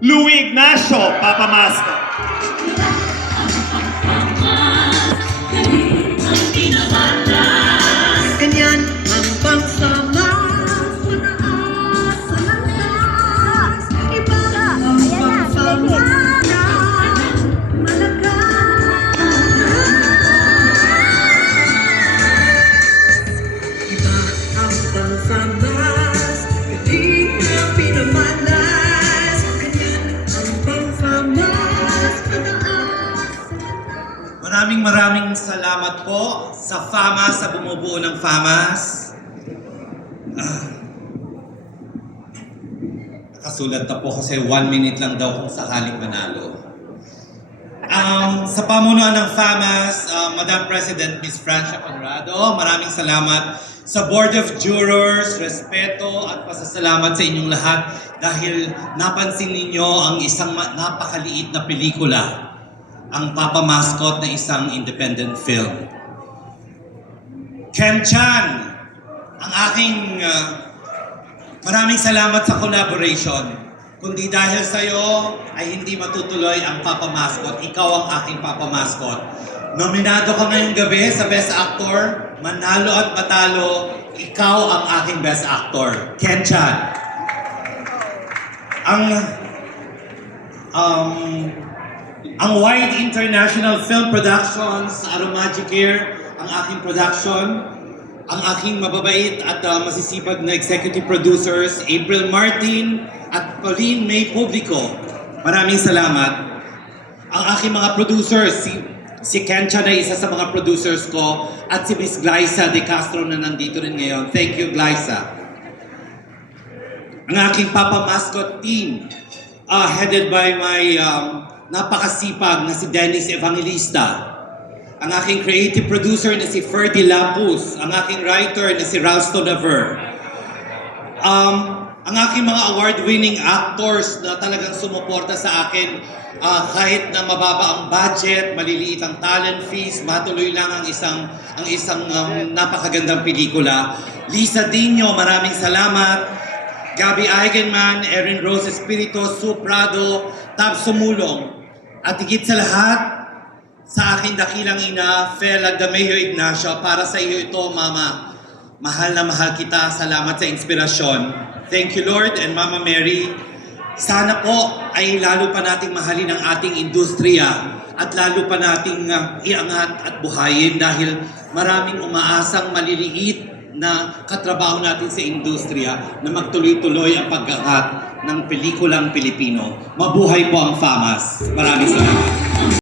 Louie Ignacio, Papa Mascot. Ganyan ang pagsama sa taas, sa landas. Iba ang pagsama na malakas. Iba ang pagsamas, hindi na pinamalas. Ganyan ang pagsamas sa taas. Maraming salamat po sa FAMAS, sa bumubuo ng FAMAS. Nakasulat na po kasi 1 minute lang daw kung sakaling manalo. Sa pamunuan ng FAMAS, Madam President Ms. Francia Conrado, maraming salamat sa Board of Jurors, respeto at pasasalamat sa inyong lahat dahil napansin ninyo ang isang napakaliit na pelikula, ang Papa Mascot na isang independent film. Ken Chan, ang aking maraming salamat sa collaboration. Kundi dahil sa'yo ay hindi matutuloy ang Papa Mascot. Ikaw ang aking Papa Mascot. Nominado ka ngayong gabi sa Best Actor. Manalo at matalo, ikaw ang aking Best Actor. Ken Chan. Ang Wide International Film Productions, Aromagicare, ang aking production, ang aking mababait at masisipag na executive producers, April Martin at Pauline May Publico. Maraming salamat. Ang aking mga producers, si Ken Chan ay isa sa mga producers ko at si Miss Glyza De Castro na nandito rin ngayon. Thank you, Glyza. Ang aking Papa Mascot team, headed by my napakasipag na si Dennis Evangelista. Ang aking creative producer na si Ferdy Lapus. Ang aking writer na si Ralston Naver. Ang aking mga award-winning actors na talagang sumuporta sa akin kahit na mababa ang budget, maliliit ang talent fees, matuloy lang ang isang napakagandang pelikula. Lisa Dino, maraming salamat. Gabby Eigenman, Erin Rose Espirito, Sue Prado, Tab Sumulong. At higit sa lahat, sa aking dakilang ina, Fela Dameo Ignacio, para sa iyo ito, Mama. Mahal na mahal kita. Salamat sa inspirasyon. Thank you, Lord and Mama Mary. Sana po ay lalo pa nating mahalin ang ating industriya at lalo pa nating iangat at buhayin dahil maraming umaasang maliliit na katrabaho natin sa industriya na magtuloy-tuloy ang pag-angat ng pelikulang Pilipino. Mabuhay po ang FAMAS. Maraming salamat.